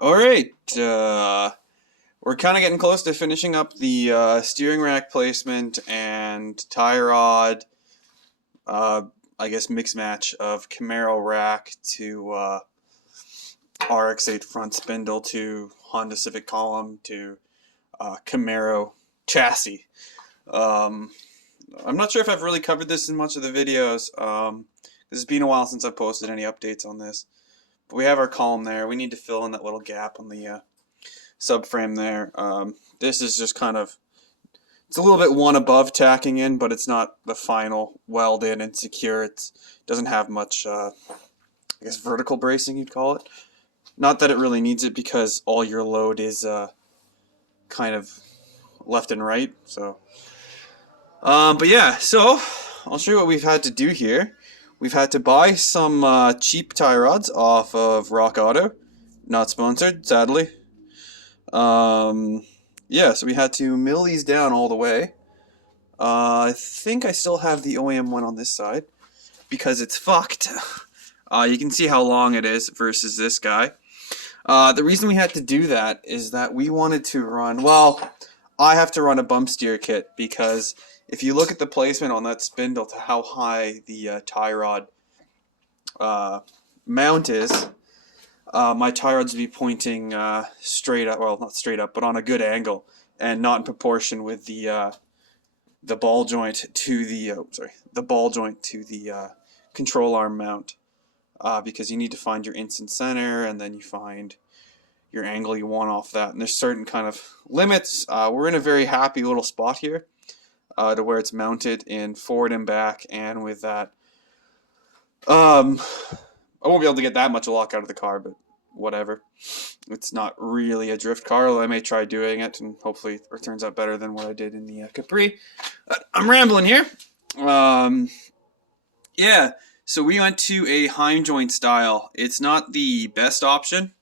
Alright, we're kind of getting close to finishing up the steering rack placement and tie rod, uh, I guess mix match of Camaro rack to RX-8 front spindle to Honda Civic column to Camaro chassis. Um, I'm not sure if I've really covered this in much of the videos. This has been a while since I've posted any updates on this. But we have our column there. We need to fill in that little gap on the subframe there. This is just kind of, it's a little bit one above tacking in, but it's not the final weld in and secure. It doesn't have much, I guess, vertical bracing you'd call it. Not that it really needs it because all your load is kind of left and right. So, but yeah, so I'll show you what we've had to do here. We've had to buy some cheap tie rods off of Rock Auto. Not sponsored, sadly. Yeah, so we had to mill these down all the way. I think I still have the OEM one on this side because it's fucked. You can see how long it is versus this guy. The reason we had to do that is that we wanted to run, well, I have to run a bump steer kit because if you look at the placement on that spindle to how high the tie rod mount is, my tie rods would be pointing straight up, well, not straight up, but on a good angle, and not in proportion with the ball joint to the the ball joint to the control arm mount, because you need to find your instant center, and then you find your angle you want off that, and there's certain kind of limits. We're in a very happy little spot here, to where it's mounted in forward and back, and with that, I won't be able to get that much luck out of the car, but whatever. It's not really a drift car. I may try doing it, and hopefully it turns out better than what I did in the Capri. I'm rambling here. Yeah, so we went to a Heim joint style. It's not the best option,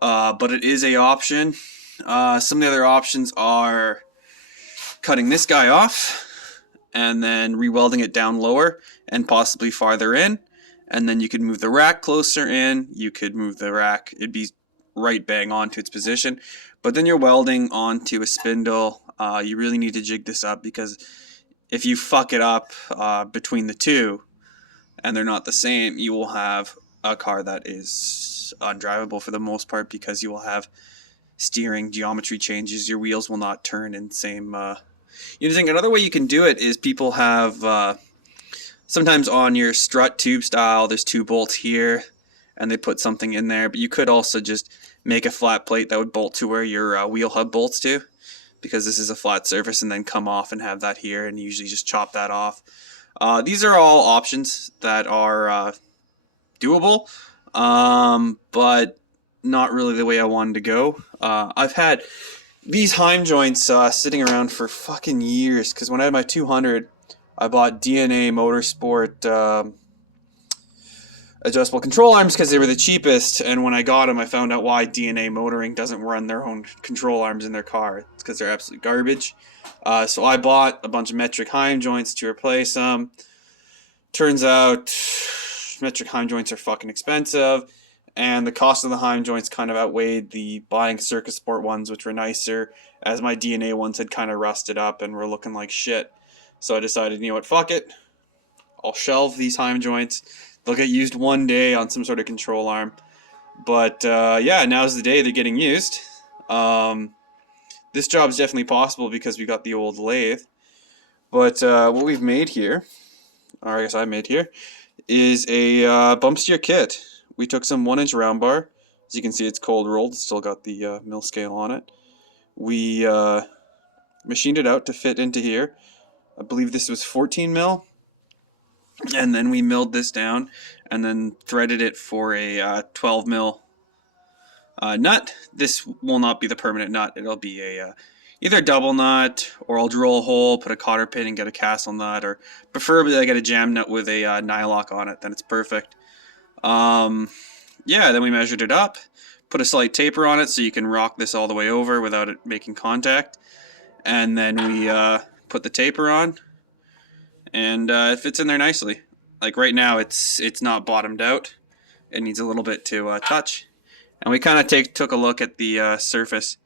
but it is a option. Some of the other options are cutting this guy off and then re-welding it down lower and possibly farther in. And then you could move the rack closer in. You could move the rack. It'd be right bang onto its position. But then you're welding onto a spindle. You really need to jig this up because if you fuck it up between the two and they're not the same, you will have a car that is undrivable for the most part because you will have steering geometry changes. Your wheels will not turn in the same... Another way you can do it is people have... sometimes on your strut tube style, there's two bolts here, and they put something in there. But you could also just make a flat plate that would bolt to where your wheel hub bolts to, because this is a flat surface, and then come off and have that here, and usually just chop that off. These are all options that are doable, but not really the way I wanted to go. I've had these Heim joints sitting around for fucking years, because when I had my 200, I bought DNA Motorsport adjustable control arms because they were the cheapest, and when I got them I found out why DNA Motoring doesn't run their own control arms in their car. It's because they're absolute garbage. So I bought a bunch of metric Heim joints to replace them. Turns out metric Heim joints are fucking expensive, and the cost of the Heim joints kind of outweighed the buying Circus Sport ones, which were nicer, as my DNA ones had kind of rusted up and were looking like shit. So I decided, you know what, fuck it. I'll shelve these Heim joints. They'll get used one day on some sort of control arm. But yeah, now's the day they're getting used. This job's definitely possible because we got the old lathe. But what we've made here, or I guess I made here, is a bump steer kit. We took some 1-inch round bar. As you can see, it's cold rolled. It's still got the mill scale on it. We machined it out to fit into here. I believe this was 14 mil, and then we milled this down and then threaded it for a 12 mil nut. This will not be the permanent nut. It'll be a either a double nut, or I'll drill a hole, put a cotter pin, and get a castle nut, or preferably I get a jam nut with a nylock on it. Then it's perfect. Yeah, then we measured it up, put a slight taper on it so you can rock this all the way over without it making contact, and then we put the taper on, and it fits in there nicely. Like right now, it's not bottomed out. It needs a little bit to touch, And we kind of took a look at the surface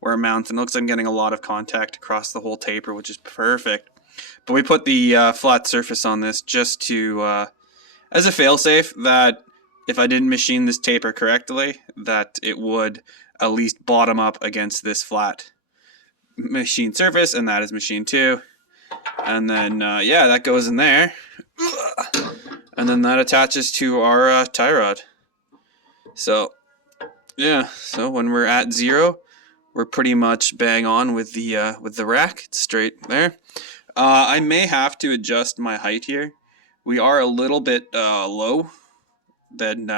where it mounts, and it looks like I'm getting a lot of contact across the whole taper, which is perfect. But we put the flat surface on this just to, as a failsafe, that if I didn't machine this taper correctly, that it would at least bottom up against this flat machine surface, and that is machine 2. And then, yeah, that goes in there. And then that attaches to our tie rod. So, yeah, so when we're at 0, we're pretty much bang on with the rack. It's straight there. I may have to adjust my height here. We are a little bit low than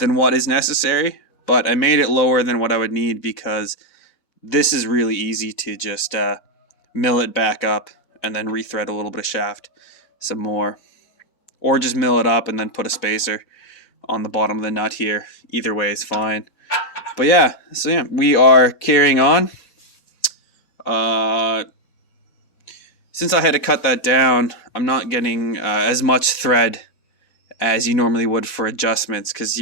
what is necessary, but I made it lower than what I would need because this is really easy to just mill it back up and then rethread a little bit of shaft some more, or just mill it up and then put a spacer on the bottom of the nut here. Either way is fine. But yeah, so yeah, we are carrying on. Since I had to cut that down, I'm not getting as much thread as you normally would for adjustments, because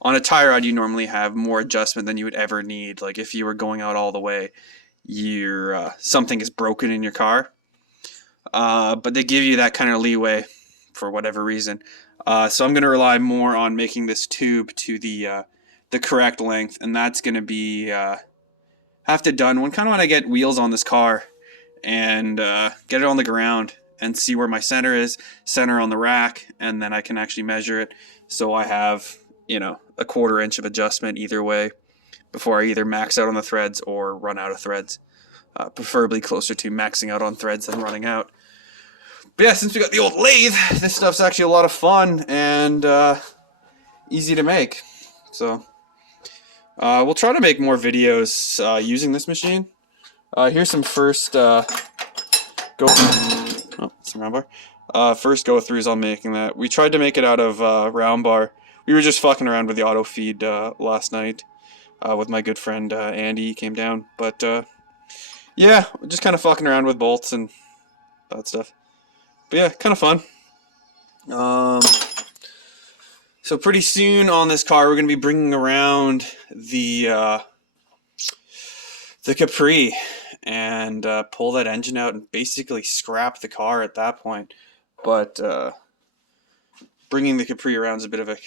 on a tie rod you normally have more adjustment than you would ever need. Like if you were going out all the way, something is broken in your car. But they give you that kind of leeway for whatever reason. So I'm going to rely more on making this tube to the correct length, and that's going to be have to done when I get wheels on this car and get it on the ground and see where my center is, center on the rack, and then I can actually measure it. So I have, a 1/4 inch of adjustment either way before I either max out on the threads or run out of threads. Preferably closer to maxing out on threads than running out. But yeah, since we got the old lathe, this stuff's actually a lot of fun and easy to make. So we'll try to make more videos using this machine. Here's some first first go-throughs on making that. We tried to make it out of round bar. We were just fucking around with the auto feed last night with my good friend Andy. He came down, but yeah, just kind of fucking around with bolts and that stuff. But yeah, kind of fun. So pretty soon on this car, we're going to be bringing around the Capri and pull that engine out and basically scrap the car at that point. But bringing the Capri around is a bit of a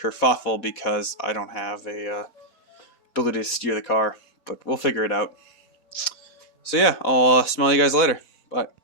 kerfuffle because I don't have a ability to steer the car. But we'll figure it out. So yeah, I'll smell you guys later. Bye.